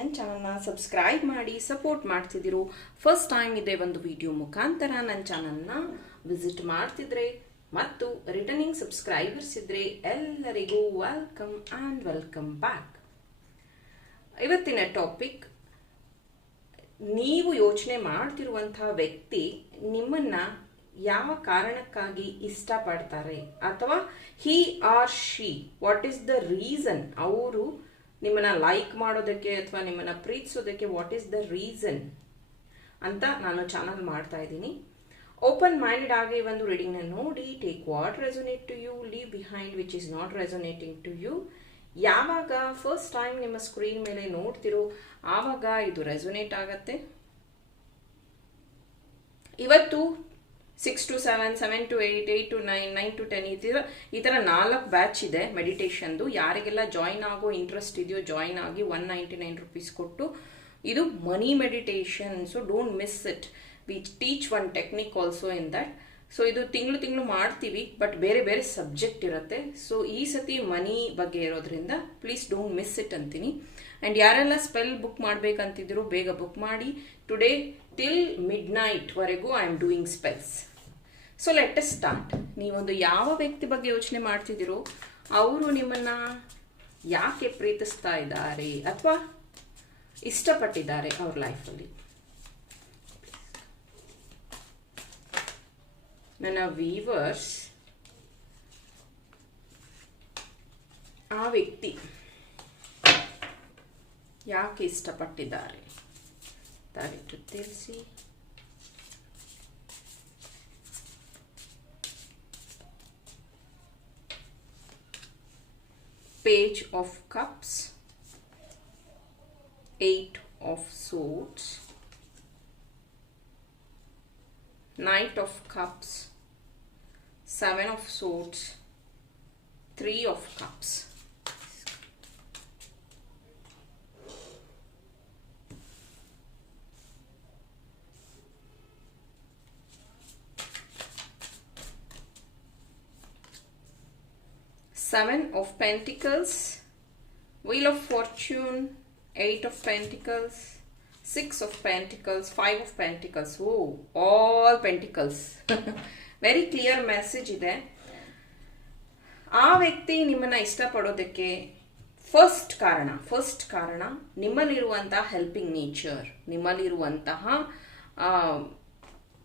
ನನ್ನ ಚಾನಲ್ನ ಸಬ್ಸ್ಕ್ರೈಬ್ ಮಾಡಿ ಸಪೋರ್ಟ್ ಮಾಡ್ತಿದ್ದೀರೋ ಫಸ್ಟ್ ಟೈಮ್ ಇದೆ ಒಂದು ವಿಡಿಯೋ ಮುಖಾಂತರ ನನ್ನ ಚಾನಲ್ನ ವಿಸಿಟ್ ಮಾಡ್ತಿದ್ರೆ ಮತ್ತು ರಿಟರ್ನಿಂಗ್ ಸಬ್ಸ್ಕ್ರೈಬರ್ಸ್ ಇದ್ರೆ ಎಲ್ಲರಿಗೂ ವೆಲ್ಕಮ್ ಆ್ಯಂಡ್ ವೆಲ್ಕಮ್ ಬ್ಯಾಕ್ ಇವತ್ತಿನ ಟಾಪಿಕ್ ನೀವು ಯೋಚನೆ ಮಾಡ್ತಿರುವಂತಹ ವ್ಯಕ್ತಿ ನಿಮ್ಮನ್ನ ಯಾವ ಕಾರಣಕ್ಕಾಗಿ ಇಷ್ಟಪಡ್ತಾರೆ? ಅಥವಾ he or she what is the reason ಅವರು ನಿಮ್ಮನ್ನ ಲೈಕ್ ಮಾಡೋದಕ್ಕೆ ಅಥವಾ ನಿಮ್ಮನ್ನ ಪ್ರೀತಿಸೋದಕ್ಕೆ ವಾಟ್ ಈಸ್ ದ ರೀಸನ್ ಅಂತ ನಾನು ಚಾನಲ್ ಮಾಡ್ತಾ ಇದ್ದೀನಿ. ಓಪನ್ ಮೈಂಡೆಡ್ ಆಗಿ ಒಂದು ರೀಡಿಂಗ್ನ ನೋಡಿ take what resonate to you leave behind which is not resonating to you ಯಾವಾಗ ಫಸ್ಟ್ ಟೈಮ್ ನಿಮ್ಮ ಸ್ಕ್ರೀನ್ ಮೇಲೆ ನೋಡ್ತಿರೋ, ಆವಾಗ ಇದು ರೆಸೊನೇಟ್ ಆಗತ್ತೆ. ಇವತ್ತು six to seven seven to eight eight to nine nine to ten ಈ ಥರ ಈ ಥರ ನಾಲ್ಕು ಬ್ಯಾಚ್ ಇದೆ ಮೆಡಿಟೇಷನ್ದು ಯಾರಿಗೆಲ್ಲ ಜಾಯ್ನ್ ಆಗೋ ಇಂಟ್ರೆಸ್ಟ್ ಇದೆಯೋ ಜಾಯ್ನ್ ಆಗಿ ಒನ್ ನೈಂಟಿ ನೈನ್ ರುಪೀಸ್ ಕೊಟ್ಟು ಇದು money meditation so don't miss it we teach one technique also in that so ಇದು ತಿಂಗಳು ತಿಂಗಳು ಮಾಡ್ತೀವಿ ಬಟ್ ಬೇರೆ ಬೇರೆ ಸಬ್ಜೆಕ್ಟ್ ಇರುತ್ತೆ. ಸೊ ಈ ಸತಿ ಮನಿ ಬಗ್ಗೆ ಇರೋದ್ರಿಂದ ಪ್ಲೀಸ್ ಡೋಂಟ್ ಮಿಸ್ ಇಟ್ ಅಂತೀನಿ. ಆ್ಯಂಡ್ ಯಾರೆಲ್ಲ ಸ್ಪೆಲ್ ಬುಕ್ ಮಾಡಬೇಕಂತಿದ್ರು, ಬೇಗ ಬುಕ್ ಮಾಡಿ. ಟುಡೇ ಟಿಲ್ ಮಿಡ್ ನೈಟ್ವರೆಗೂ I am doing spells so let's start ನೀವೊಂದು ಯಾವ ವ್ಯಕ್ತಿ ಬಗ್ಗೆ ಯೋಚನೆ ಮಾಡ್ತಿದ್ದೀರೋ, ಅವರು ನಿಮ್ಮನ್ನ ಯಾಕೆ ಪ್ರೀತಿಸ್ತಾ ಇದ್ದಾರೆ ಅಥವಾ ಇಷ್ಟಪಟ್ಟಿದ್ದಾರೆ ಅವ್ರ ಲೈಫಲ್ಲಿ ನನ್ನ ವೀವರ್ಸ್ ಆ ವ್ಯಕ್ತಿ ಯಾಕೆ ಇಷ್ಟಪಟ್ಟಿದ್ದಾರೆ? ದಯವಿಟ್ಟು ತಿಳಿಸಿ. Page of cups eight of swords knight of cups seven of swords three of cups seven of pentacles wheel of fortune eight of pentacles six of pentacles five of pentacles oh all pentacles very clear message ಇದೆ ಆ ವ್ಯಕ್ತಿ ನಿಮ್ಮನ್ನ ಇಷ್ಟಪಡೋದಕ್ಕೆ first ಕಾರಣ first ಕಾರಣ ನಿಮ್ಮಲ್ಲಿರುವಂತಹ helping nature ನಿಮ್ಮಲ್ಲಿರುವಂತಹ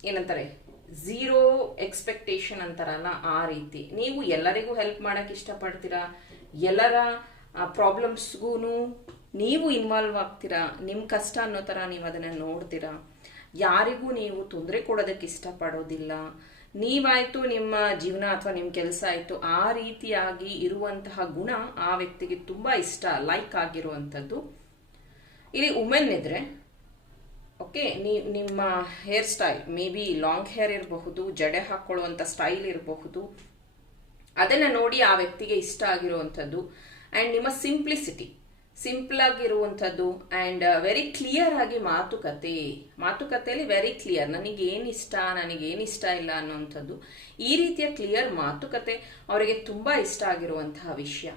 ಏನಂತಾರೆ zero expectation ಅಂತಾರಲ್ಲ ಆ ರೀತಿ. ನೀವು ಎಲ್ಲರಿಗೂ ಹೆಲ್ಪ್ ಮಾಡಕ್ಕೆ ಇಷ್ಟಪಡ್ತೀರಾ? ಎಲ್ಲರ ಪ್ರಾಬ್ಲಮ್ಸ್ಗೂ ನೀವು ಇನ್ವಾಲ್ವ್ ಆಗ್ತೀರಾ? ನಿಮ್ಮ ಕಷ್ಟ ಅನ್ನೋ ಥರ ನೀವು ಅದನ್ನು ನೋಡ್ತೀರಾ? ಯಾರಿಗೂ ನೀವು ತೊಂದರೆ ಕೊಡೋದಕ್ಕೆ ಇಷ್ಟಪಡೋದಿಲ್ಲ. ನೀವಾಯಿತು ನಿಮ್ಮ ಜೀವನ ಅಥವಾ ನಿಮ್ಮ ಕೆಲಸ ಆಯಿತು, ಆ ರೀತಿಯಾಗಿ ಇರುವಂತಹ ಗುಣ ಆ ವ್ಯಕ್ತಿಗೆ ತುಂಬ ಇಷ್ಟ ಲೈಕ್ ಆಗಿರುವಂಥದ್ದು. ಇಲ್ಲಿ ಉಮೆನ್ ಇದ್ರೆ ಓಕೆ ನೀವು ನಿಮ್ಮ hair style maybe long hair ಇರಬಹುದು, ಜಡೆ ಹಾಕ್ಕೊಳ್ಳುವಂಥ ಸ್ಟೈಲ್ ಇರಬಹುದು. ಅದನ್ನು ನೋಡಿ ಆ ವ್ಯಕ್ತಿಗೆ ಇಷ್ಟ ಆಗಿರುವಂಥದ್ದು. ಆ್ಯಂಡ್ ನಿಮ್ಮ ಸಿಂಪ್ಲಿಸಿಟಿ ಸಿಂಪಲ್ ಆಗಿರುವಂಥದ್ದು. ಆ್ಯಂಡ್ ವೆರಿ ಕ್ಲಿಯರ್ ಆಗಿ ಮಾತುಕತೆ, ಮಾತುಕತೆಯಲ್ಲಿ ವೆರಿ ಕ್ಲಿಯರ್ ನನಗೇನು ಇಷ್ಟ ನನಗೆ ಏನು ಇಷ್ಟ ಇಲ್ಲ ಅನ್ನೋವಂಥದ್ದು. ಈ ರೀತಿಯ ಕ್ಲಿಯರ್ ಮಾತುಕತೆ ಅವರಿಗೆ ತುಂಬ ಇಷ್ಟ ಆಗಿರುವಂತಹ ವಿಷಯ.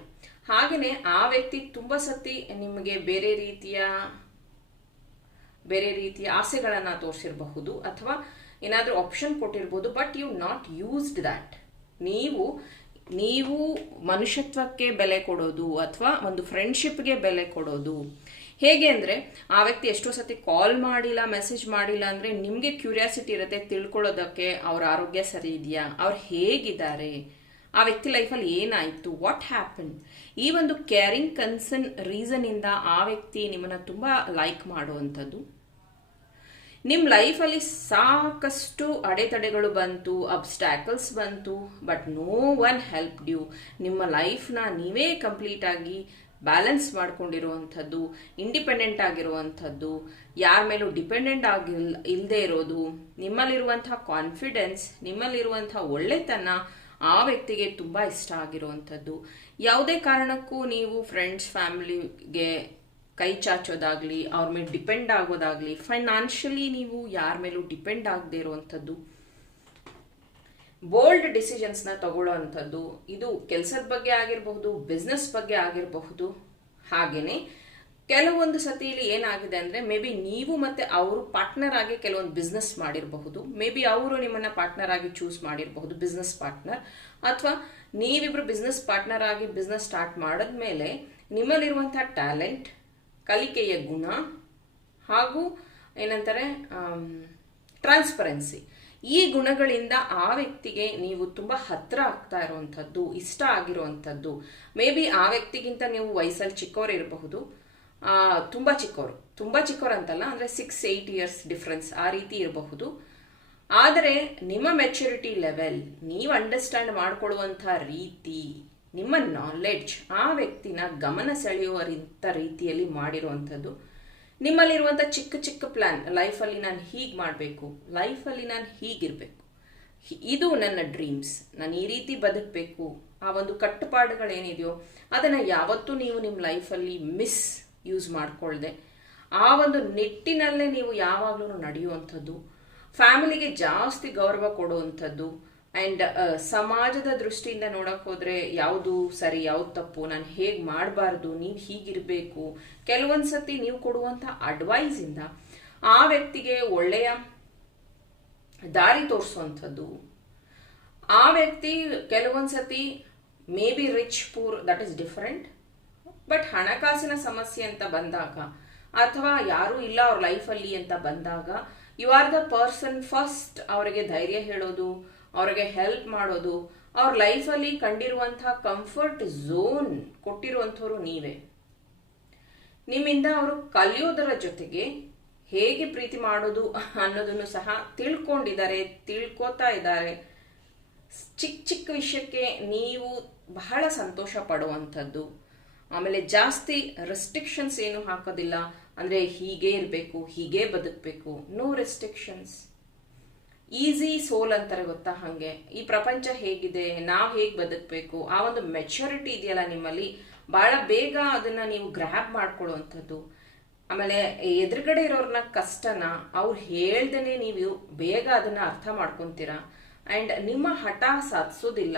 ಹಾಗೆಯೇ ಆ ವ್ಯಕ್ತಿ ತುಂಬ ಸತಿ ನಿಮಗೆ ಬೇರೆ ರೀತಿಯ ಬೇರೆ ರೀತಿಯ ಆಸೆಗಳನ್ನು ತೋರಿಸಿರಬಹುದು ಅಥವಾ ಏನಾದರೂ option ಕೊಟ್ಟಿರ್ಬೋದು but you not used that ನೀವು ನೀವು ಮನುಷ್ಯತ್ವಕ್ಕೆ ಬೆಲೆ ಕೊಡೋದು ಅಥವಾ ಒಂದು ಫ್ರೆಂಡ್ಶಿಪ್ಗೆ ಬೆಲೆ ಕೊಡೋದು. ಹೇಗೆ ಅಂದರೆ, ಆ ವ್ಯಕ್ತಿ ಎಷ್ಟೋ ಸತಿ ಕಾಲ್ ಮಾಡಿಲ್ಲ ಮೆಸೇಜ್ ಮಾಡಿಲ್ಲ ಅಂದರೆ ನಿಮಗೆ ಕ್ಯೂರಿಯಾಸಿಟಿ ಇರುತ್ತೆ ತಿಳ್ಕೊಳ್ಳೋದಕ್ಕೆ ಅವ್ರ ಆರೋಗ್ಯ ಸರಿ ಇದೆಯಾ, ಅವ್ರು ಹೇಗಿದ್ದಾರೆ, ಆ ವ್ಯಕ್ತಿ ಲೈಫಲ್ಲಿ ಏನಾಯಿತು ವಾಟ್ ಹ್ಯಾಪನ್ ಈ ಒಂದು ಕೇರಿಂಗ್ ಕನ್ಸರ್ನ್ ರೀಸನಿಂದ ಆ ವ್ಯಕ್ತಿ ನಿಮ್ಮನ್ನು ತುಂಬ ಲೈಕ್ ಮಾಡುವಂಥದ್ದು. ನಿಮ್ಮ ಲೈಫಲ್ಲಿ ಸಾಕಷ್ಟು ಅಡೆತಡೆಗಳು ಬಂತು ಅಬ್ಸ್ಟ್ಯಾಕಲ್ಸ್ ಬಂತು but no one help you ನಿಮ್ಮ ಲೈಫ್ನ ನೀವೇ ಕಂಪ್ಲೀಟ್ ಆಗಿ ಬ್ಯಾಲೆನ್ಸ್ ಮಾಡ್ಕೊಂಡಿರುವಂಥದ್ದು ಇಂಡಿಪೆಂಡೆಂಟ್ ಆಗಿರುವಂಥದ್ದು, ಯಾರ ಮೇಲೂ ಡಿಪೆಂಡೆಂಟ್ ಆಗಿಲ್ ಇಲ್ಲದೆ ಇರೋದು, ನಿಮ್ಮಲ್ಲಿರುವಂಥ ಕಾನ್ಫಿಡೆನ್ಸ್ ನಿಮ್ಮಲ್ಲಿರುವಂಥ ಒಳ್ಳೆತನ ಆ ವ್ಯಕ್ತಿಗೆ ತುಂಬ ಇಷ್ಟ ಆಗಿರುವಂಥದ್ದು. ಯಾವುದೇ ಕಾರಣಕ್ಕೂ ನೀವು ಫ್ರೆಂಡ್ಸ್ ಫ್ಯಾಮಿಲಿಗೆ ಕೈ ಚಾಚೋದಾಗ್ಲಿ, ಅವ್ರ ಮೇಲೆ ಡಿಪೆಂಡ್ ಆಗೋದಾಗ್ಲಿ ಫೈನಾನ್ಷಿಯಲಿ ನೀವು ಯಾರ ಮೇಲೂ ಡಿಪೆಂಡ್ ಆಗದೆ ಇರುವಂಥದ್ದು. ಬೋಲ್ಡ್ ಡಿಸಿಷನ್ಸ್ನ ತಗೊಳ್ಳೋ ಅಂಥದ್ದು, ಇದು ಕೆಲಸದ ಬಗ್ಗೆ ಆಗಿರಬಹುದು ಬಿಸ್ನೆಸ್ ಬಗ್ಗೆ ಆಗಿರಬಹುದು ಹಾಗೆಯೇ ಕೆಲವೊಂದು ಸತಿಲಿ ಏನಾಗಿದೆ ಅಂದ್ರೆ ಮೇ ಬಿ ನೀವು ಮತ್ತೆ ಅವರು ಪಾರ್ಟ್ನರ್ ಆಗಿ ಕೆಲವೊಂದು ಬಿಸ್ನೆಸ್ ಮಾಡಿರಬಹುದು. ಮೇ ಬಿ ಅವರು ನಿಮ್ಮನ್ನ ಪಾರ್ಟ್ನರ್ ಆಗಿ ಚೂಸ್ ಮಾಡಿರಬಹುದು ಬಿಸ್ನೆಸ್ ಪಾರ್ಟ್ನರ್ ಅಥವಾ ನೀವಿಬ್ರು ಬಿಸ್ನೆಸ್ ಪಾರ್ಟ್ನರ್ ಆಗಿ ಬಿಸ್ನೆಸ್ ಸ್ಟಾರ್ಟ್ ಮಾಡಿದ್ಮೇಲೆ ನಿಮ್ಮಲ್ಲಿರುವಂಥ ಟ್ಯಾಲೆಂಟ್ ಕಲಿಕೆಯ ಗುಣ ಹಾಗೂ ಏನಂತಾರೆ ಟ್ರಾನ್ಸ್ಪರೆನ್ಸಿ ಈ ಗುಣಗಳಿಂದ ಆ ವ್ಯಕ್ತಿಗೆ ನೀವು ತುಂಬ ಹತ್ರ ಆಗ್ತಾ ಇರುವಂಥದ್ದು, ಇಷ್ಟ ಆಗಿರುವಂಥದ್ದು. ಮೇ ಬಿ ಆ ವ್ಯಕ್ತಿಗಿಂತ ನೀವು ವಯಸ್ಸಲ್ಲಿ ಚಿಕ್ಕವರು ಇರಬಹುದು. ತುಂಬ ಚಿಕ್ಕವರು. ತುಂಬ ಚಿಕ್ಕವರು ಅಂತಲ್ಲ, ಅಂದರೆ ಸಿಕ್ಸ್ ಏಯ್ಟ್ ಇಯರ್ಸ್ ಡಿಫ್ರೆನ್ಸ್ ಆ ರೀತಿ ಇರಬಹುದು. ಆದರೆ ನಿಮ್ಮ ಮೆಚುರಿಟಿ ಲೆವೆಲ್ ನೀವು ಅಂಡರ್ಸ್ಟ್ಯಾಂಡ್ ಮಾಡ್ಕೊಳ್ಳುವಂಥ ರೀತಿ ನಿಮ್ಮ ನಾಲೆಡ್ಜ್ ಆ ವ್ಯಕ್ತಿನ ಗಮನ ಸೆಳೆಯುವಂಥ ರೀತಿಯಲ್ಲಿ ಮಾಡಿರುವಂಥದ್ದು. ನಿಮ್ಮಲ್ಲಿರುವಂಥ ಚಿಕ್ಕ ಚಿಕ್ಕ ಪ್ಲ್ಯಾನ್ ಲೈಫಲ್ಲಿ ನಾನು ಹೀಗೆ ಮಾಡಬೇಕು ಲೈಫಲ್ಲಿ ನಾನು ಹೀಗಿರಬೇಕು. ಇದು ನನ್ನ ಡ್ರೀಮ್ಸ್ ನಾನು ಈ ರೀತಿ ಬದುಕಬೇಕು. ಆ ಒಂದು ಕಟ್ಟುಪಾಡುಗಳೇನಿದೆಯೋ ಅದನ್ನು ಯಾವತ್ತೂ ನೀವು ನಿಮ್ಮ ಲೈಫಲ್ಲಿ ಮಿಸ್ ಯೂಸ್ ಮಾಡಿಕೊಳ್ಳದೆ ಆ ಒಂದು ನಿಟ್ಟಿನಲ್ಲೇ ನೀವು ಯಾವಾಗಲೂ ನಡೆಯುವಂಥದ್ದು. ಫ್ಯಾಮಿಲಿಗೆ ಜಾಸ್ತಿ ಗೌರವ ಕೊಡುವಂಥದ್ದು. ಆ್ಯಂಡ್ ಸಮಾಜದ ದೃಷ್ಟಿಯಿಂದ ನೋಡಕ್ ಹೋದ್ರೆ ಯಾವುದು ಸರಿ, ಯಾವ್ದು ತಪ್ಪು, ನಾನು ಹೇಗೆ ಮಾಡಬಾರ್ದು, ನೀವು ಹೀಗಿರಬೇಕು. ಕೆಲವೊಂದು ಸತಿ ನೀವು ಕೊಡುವಂಥ ಅಡ್ವೈಸಿಂದ ಆ ವ್ಯಕ್ತಿಗೆ ಒಳ್ಳೆಯ ದಾರಿ ತೋರಿಸುವಂಥದ್ದು. ಆ ವ್ಯಕ್ತಿ ಕೆಲವೊಂದು ಸತಿ may be rich poor that is different but ಹಣಕಾಸಿನ ಸಮಸ್ಯೆ ಅಂತ ಬಂದಾಗ, ಅಥವಾ ಯಾರೂ ಇಲ್ಲ ಅವ್ರ ಲೈಫಲ್ಲಿ ಅಂತ ಬಂದಾಗ you are the person first ಅವರಿಗೆ ಧೈರ್ಯ ಹೇಳೋದು ಅವರಿಗೆ ಹೆಲ್ಪ್ ಮಾಡೋದು, ಅವ್ರ ಲೈಫಲ್ಲಿ ಕಂಡಿರುವಂತಹ ಕಂಫರ್ಟ್ ಝೋನ್ ಕೊಟ್ಟಿರುವಂಥವ್ರು ನೀವೇ. ನಿಮ್ಮಿಂದ ಅವರು ಕಲಿಯೋದರ ಜೊತೆಗೆ ಹೇಗೆ ಪ್ರೀತಿ ಮಾಡೋದು ಅನ್ನೋದನ್ನು ಸಹ ತಿಳ್ಕೊಂಡಿದ್ದಾರೆ, ತಿಳ್ಕೊತಾ ಇದ್ದಾರೆ. ಚಿಕ್ಕ ಚಿಕ್ಕ ವಿಷಯಕ್ಕೆ ನೀವು ಬಹಳ ಸಂತೋಷ ಪಡುವಂಥದ್ದು. ಆಮೇಲೆ ಜಾಸ್ತಿ ರೆಸ್ಟ್ರಿಕ್ಷನ್ಸ್ ಏನು ಹಾಕೋದಿಲ್ಲ. ಅಂದರೆ ಹೀಗೆ ಇರಬೇಕು, ಹೀಗೆ ಬದುಕಬೇಕು. ನೋ ರೆಸ್ಟ್ರಿಕ್ಷನ್ಸ್ ಈಸಿ ಸೋಲ್ ಅಂತಾರೆ ಗೊತ್ತಾ ಹಾಗೆ? ಈ ಪ್ರಪಂಚ ಹೇಗಿದೆ, ನಾವು ಹೇಗೆ ಬದುಕಬೇಕು? ಆ ಒಂದು ಮೆಚುರಿಟಿ ಇದೆಯಲ್ಲ ನಿಮ್ಮಲ್ಲಿ? ಬಹಳ ಬೇಗ ಅದನ್ನ ನೀವು ಗ್ರ್ಯಾಬ್ ಮಾಡ್ಕೊಳ್ಳುವಂಥದ್ದು. ಆಮೇಲೆ ಎದುರುಗಡೆ ಇರೋರ್ನ ಕಷ್ಟನ ಅವ್ರು ಹೇಳ್ದೇನೆ ನೀವು ಬೇಗ ಅದನ್ನ ಅರ್ಥ ಮಾಡ್ಕೊಂತೀರಾ? ಅಂಡ್ ನಿಮ್ಮ ಹಠ ಸಾಧಿಸೋದಿಲ್ಲ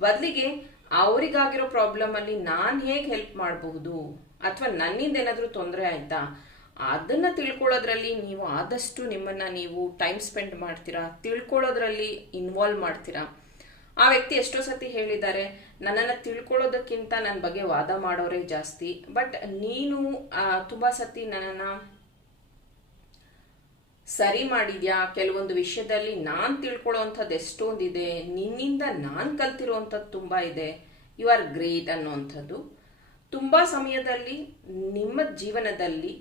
ಬದಲಿಗೆ ಅವರಿಗಾಗಿರೋ ಪ್ರಾಬ್ಲಮ್ ಅಲ್ಲಿ ನಾನು ಹೇಗೆ ಹೆಲ್ಪ್ ಮಾಡಬಹುದು? ಅಥವಾ ನನ್ನಿಂದ ಏನಾದರೂ ತೊಂದರೆ ಆಯ್ತಾ? ಅದನ್ನ ತಿಳ್ಕೊಳ್ಳೋದ್ರಲ್ಲಿ ನೀವು ಆದಷ್ಟು ನಿಮ್ಮನ್ನ ನೀವು ಟೈಮ್ ಸ್ಪೆಂಡ್ ಮಾಡ್ತೀರಾ, ತಿಳ್ಕೊಳ್ಳೋದ್ರಲ್ಲಿ ಇನ್ವಾಲ್ವ್ ಮಾಡ್ತೀರಾ? ಆ ವ್ಯಕ್ತಿ ಎಷ್ಟೋ ಸತಿ ಹೇಳಿದ್ದಾರೆ, ನನ್ನನ್ನು ತಿಳ್ಕೊಳ್ಳೋದಕ್ಕಿಂತ ನನ್ನ ಬಗ್ಗೆ ವಾದ ಮಾಡೋರೇ ಜಾಸ್ತಿ ಬಟ್ ನೀನು ತುಂಬ ಸತಿ ನನ್ನನ್ನು ಸರಿ ಮಾಡಿದ್ಯಾ? ಕೆಲವೊಂದು ವಿಷಯದಲ್ಲಿ ನಾನು ತಿಳ್ಕೊಳ್ಳೋವಂಥದ್ದು ಎಷ್ಟೊಂದಿದೆ, ನಿನ್ನಿಂದ ನಾನು ಕಲ್ತಿರುವಂಥದ್ದು ತುಂಬ ಇದೆ ಯು ಆರ್ ಗ್ರೇಟ್ ಅನ್ನೋವಂಥದ್ದು ತುಂಬ ಸಮಯದಲ್ಲಿ, ನಿಮ್ಮ ಜೀವನದಲ್ಲಿ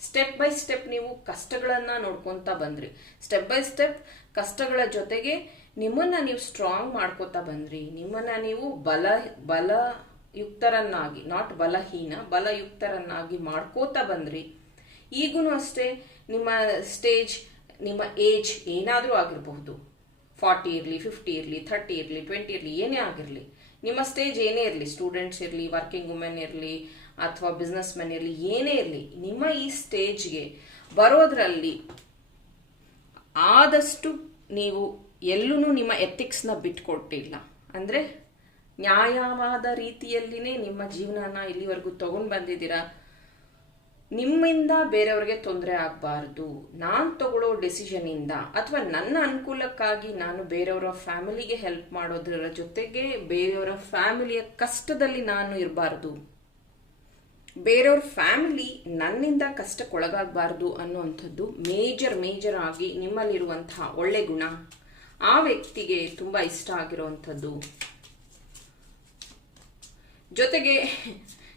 ಸ್ಟೆಪ್ ಬೈ ಸ್ಟೆಪ್ ನೀವು ಕಷ್ಟಗಳನ್ನು ನೋಡ್ಕೊತಾ ಬಂದ್ರಿ. ಸ್ಟೆಪ್ ಬೈ ಸ್ಟೆಪ್ ಕಷ್ಟಗಳ ಜೊತೆಗೆ ನಿಮ್ಮನ್ನ ನೀವು ಸ್ಟ್ರಾಂಗ್ ಮಾಡ್ಕೋತಾ ಬಂದ್ರಿ. ನಿಮ್ಮನ್ನ ನೀವು ಬಲ, ಬಲಯುಕ್ತರನ್ನಾಗಿ ನಾಟ್ ಬಲಹೀನ, ಬಲಯುಕ್ತರನ್ನಾಗಿ ಮಾಡ್ಕೋತಾ ಬಂದ್ರಿ. ಈಗೂ ಅಷ್ಟೇ ನಿಮ್ಮ ಸ್ಟೇಜ್ ನಿಮ್ಮ ಏಜ್ ಏನಾದರೂ ಆಗಿರಬಹುದು. ಫಾರ್ಟಿ ಇರಲಿ ಫಿಫ್ಟಿ ಇರಲಿ ಥರ್ಟಿ ಇರಲಿ ಟ್ವೆಂಟಿ ಇರಲಿ, ಏನೇ ಆಗಿರಲಿ. ನಿಮ್ಮ ಸ್ಟೇಜ್ ಏನೇ ಇರಲಿ. ಸ್ಟೂಡೆಂಟ್ಸ್ ಇರಲಿ ವರ್ಕಿಂಗ್ ವುಮೆನ್ ಇರಲಿ ಅಥವಾ ಬಿಸ್ನೆಸ್ ಇರಲಿ, ಏನೇ ಇರಲಿ, ನಿಮ್ಮ ಈ ಸ್ಟೇಜ್ಗೆ ಬರೋದ್ರಲ್ಲಿ ಆದಷ್ಟು ನೀವು ಎಲ್ಲೂ ನಿಮ್ಮ ಎಥಿಕ್ಸ್ನ ಬಿಟ್ಕೊಟ್ಟಿಲ್ಲ. ಅಂದರೆ ನ್ಯಾಯವಾದ ರೀತಿಯಲ್ಲಿನೇ ನಿಮ್ಮ ಜೀವನನ ಇಲ್ಲಿವರೆಗೂ ತಗೊಂಡು ಬಂದಿದ್ದೀರಾ? ನಿಮ್ಮಿಂದ ಬೇರೆಯವ್ರಿಗೆ ತೊಂದರೆ ಆಗಬಾರ್ದು. ನಾನು ತಗೊಳ್ಳೋ ಡೆಸಿಷನಿಂದ ಅಥವಾ ನನ್ನ ಅನುಕೂಲಕ್ಕಾಗಿ ನಾನು ಬೇರೆಯವರ ಫ್ಯಾಮಿಲಿಗೆ ಹೆಲ್ಪ್ ಮಾಡೋದ್ರ ಜೊತೆಗೆ ಬೇರೆಯವರ ಫ್ಯಾಮಿಲಿಯ ಕಷ್ಟದಲ್ಲಿ ನಾನು ಇರಬಾರ್ದು. ಬೇರೆಯವ್ರ ಫ್ಯಾಮಿಲಿ ನನ್ನಿಂದ ಕಷ್ಟಕ್ಕೊಳಗಾಗಬಾರ್ದು ಅನ್ನುವಂಥದ್ದು ಮೇಜರ್ ಮೇಜರ್ ಆಗಿ ನಿಮ್ಮಲ್ಲಿರುವಂತಹ ಒಳ್ಳೆ ಗುಣ. ಆ ವ್ಯಕ್ತಿಗೆ ತುಂಬ ಇಷ್ಟ ಆಗಿರುವಂಥದ್ದು. ಜೊತೆಗೆ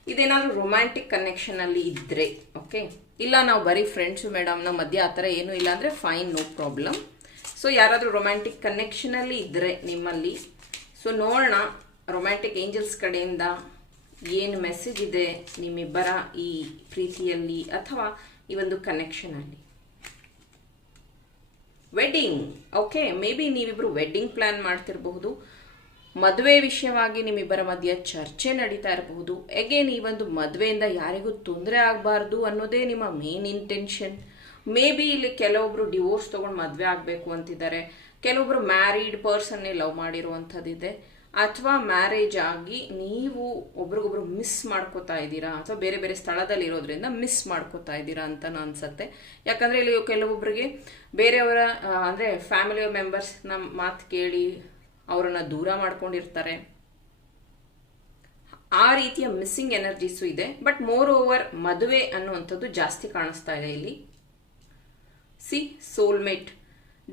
ಇದೇನಾದರೂ ರೊಮ್ಯಾಂಟಿಕ್ ಕನೆಕ್ಷನ್ ಅಲ್ಲಿ ಇದ್ರೆ ಓಕೆ ಇಲ್ಲ ನಾವು ಬರೀ ಫ್ರೆಂಡ್ಸು ಮೇಡಮ್ ನಮ್ಮ ಮಧ್ಯೆ ಆ ಥರ ಏನೂ ಇಲ್ಲ ಅಂದರೆ ಫೈನ್ ನೋ ಪ್ರಾಬ್ಲಮ್ ಸೊ ಯಾರಾದರೂ ರೊಮ್ಯಾಂಟಿಕ್ ಕನೆಕ್ಷನಲ್ಲಿ ಇದ್ದರೆ ನಿಮ್ಮಲ್ಲಿ ಸೊ ನೋಡೋಣ ರೊಮ್ಯಾಂಟಿಕ್ ಏಂಜಲ್ಸ್ ಕಡೆಯಿಂದ ಏನು ಮೆಸೇಜ್ ಇದೆ ನಿಮ್ಮಿಬ್ಬರ ಈ ಪ್ರೀತಿಯಲ್ಲಿ ಅಥವಾ ಈ ಒಂದು ಕನೆಕ್ಷನಲ್ಲಿ ವೆಡ್ಡಿಂಗ್ ಓಕೆ ಮೇ ಬಿ ನೀವಿಬ್ರು ವೆಡ್ಡಿಂಗ್ ಪ್ಲಾನ್ ಮಾಡ್ತಿರಬಹುದು. ಮದುವೆ ವಿಷಯವಾಗಿ ನಿಮ್ಮಿಬ್ಬರ ಮಧ್ಯೆ ಚರ್ಚೆ ನಡೀತಾ ಇರಬಹುದು. ಎಗೇನ್ ಈ ಒಂದು ಮದುವೆಯಿಂದ ಯಾರಿಗೂ ತೊಂದರೆ ಆಗಬಾರ್ದು ಅನ್ನೋದೇ ನಿಮ್ಮ ಮೇನ್ ಇಂಟೆನ್ಷನ್ ಮೇ ಬಿ ಇಲ್ಲಿ ಕೆಲವೊಬ್ರು ಡಿವೋರ್ಸ್ ತಗೊಂಡು ಮದುವೆ ಆಗಬೇಕು ಅಂತಿದ್ದಾರೆ. ಕೆಲವೊಬ್ರು ಮ್ಯಾರಿಡ್ ಪರ್ಸನ್ನೇ ಲವ್ ಮಾಡಿರುವಂಥದ್ದಿದೆ. ಅಥವಾ ಮ್ಯಾರೇಜ್ ಆಗಿ ನೀವು ಒಬ್ರಿಗೊಬ್ರು ಮಿಸ್ ಮಾಡ್ಕೋತಾ ಇದ್ದೀರಾ ಅಥವಾ ಬೇರೆ ಬೇರೆ ಸ್ಥಳದಲ್ಲಿ ಇರೋದ್ರಿಂದ ಮಿಸ್ ಮಾಡ್ಕೋತಾ ಇದ್ದೀರಾ ಅಂತ ಅನ್ಸುತ್ತೆ. ಯಾಕಂದ್ರೆ ಇಲ್ಲಿ ಕೆಲವೊಬ್ಬರಿಗೆ ಬೇರೆಯವರ ಅಂದ್ರೆ ಫ್ಯಾಮಿಲಿ ಮೆಂಬರ್ಸ್ ನಮ್ಮ ಮಾತು ಕೇಳಿ ಅವರನ್ನ ದೂರ ಮಾಡ್ಕೊಂಡಿರ್ತಾರೆ. ಆ ರೀತಿಯ ಮಿಸ್ಸಿಂಗ್ ಎನರ್ಜೀಸು ಇದೆ. ಬಟ್ ಮೋರ್ ಓವರ್ ಮದುವೆ ಅನ್ನುವಂಥದ್ದು ಜಾಸ್ತಿ ಕಾಣಿಸ್ತಾ ಇದೆ ಇಲ್ಲಿ. ಸಿ ಸೋಲ್ಮೇಟ್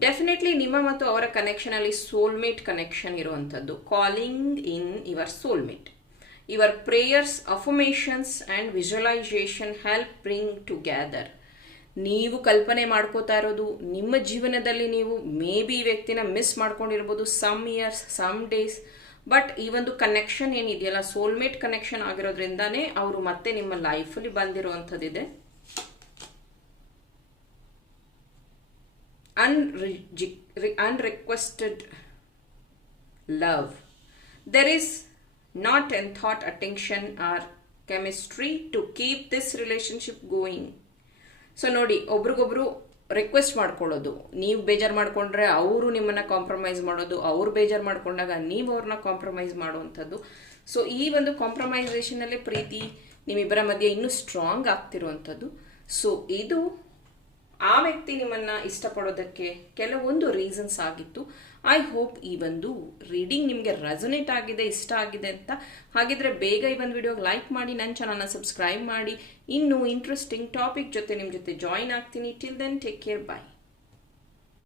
ಡೆಫಿನೆಟ್ಲಿ ನಿಮ್ಮ ಮತ್ತು ಅವರ ಕನೆಕ್ಷನ್ ಅಲ್ಲಿ ಸೋಲ್ಮೇಟ್ ಕನೆಕ್ಷನ್ ಇರುವಂಥದ್ದು. Calling in your soulmate your prayers affirmations and visualisation help bring together ನೀವು ಕಲ್ಪನೆ ಮಾಡ್ಕೋತಾ ಇರೋದು, ನಿಮ್ಮ ಜೀವನದಲ್ಲಿ ನೀವು ಮೇ ಬಿ ವ್ಯಕ್ತಿನ miss ಮಾಡ್ಕೊಂಡಿರ್ಬೋದು some years some days but ಈ ಒಂದು ಕನೆಕ್ಷನ್ ಏನಿದೆಯಲ್ಲ ಸೋಲ್ಮೇಟ್ ಕನೆಕ್ಷನ್ ಆಗಿರೋದ್ರಿಂದಾನೇ ಅವರು ಮತ್ತೆ ನಿಮ್ಮ ಲೈಫಲ್ಲಿ ಬಂದಿರುವಂಥದ್ದಿದೆ. Unregi- re- unrequested love. There is not in thought, attention, or chemistry to keep this relationship going. So ನೋಡಿ, ಒಬ್ರಿಗೊಬ್ರು ರಿಕ್ವೆಸ್ಟ್ ಮಾಡ್ಕೊಳ್ಳೋದು ನೀವು ಬೇಜಾರು ಮಾಡ್ಕೊಂಡ್ರೆ ಅವರು ನಿಮ್ಮನ್ನ ಕಾಂಪ್ರಮೈಸ್ ಮಾಡೋದು ಅವ್ರು ಬೇಜಾರು ಮಾಡ್ಕೊಂಡಾಗ ನೀವು ಅವ್ರನ್ನ ಕಾಂಪ್ರಮೈಸ್ ಮಾಡುವಂಥದ್ದು ಸೊ ಈ ಒಂದು ಕಾಂಪ್ರಮೈಸೇಷನಲ್ಲೇ ಪ್ರೀತಿ ನಿಮ್ಮಿಬ್ಬರ ಮಧ್ಯೆ ಇನ್ನೂ ಸ್ಟ್ರಾಂಗ್ ಆಗ್ತಿರುವಂಥದ್ದು ಸೊ ಇದು ಆ ವ್ಯಕ್ತಿ ನಿಮ್ಮನ್ನ ಇಷ್ಟಪಡೋದಕ್ಕೆ ಕೆಲವೊಂದು ರೀಸನ್ಸ್ ಆಗಿತ್ತು. ಐ ಹೋಪ್ ಈ ಒಂದು ರೀಡಿಂಗ್ ನಿಮಗೆ ರೆಸೊನೇಟ್ ಆಗಿದೆ, ಇಷ್ಟ ಆಗಿದೆ ಅಂತ. ಹಾಗಿದ್ರೆ ಬೇಗ ಈ ಒಂದು ವಿಡಿಯೋಗೆ ಲೈಕ್ ಮಾಡಿ ನನ್ನ ಚಾನಲ್ನ ಸಬ್ಸ್ಕ್ರೈಬ್ ಮಾಡಿ. ಇನ್ನು ಇಂಟ್ರೆಸ್ಟಿಂಗ್ ಟಾಪಿಕ್ ಜೊತೆ ನಿಮ್ಮ ಜೊತೆ ಜಾಯಿನ್ ಆಗ್ತೀನಿ. Till then take care bye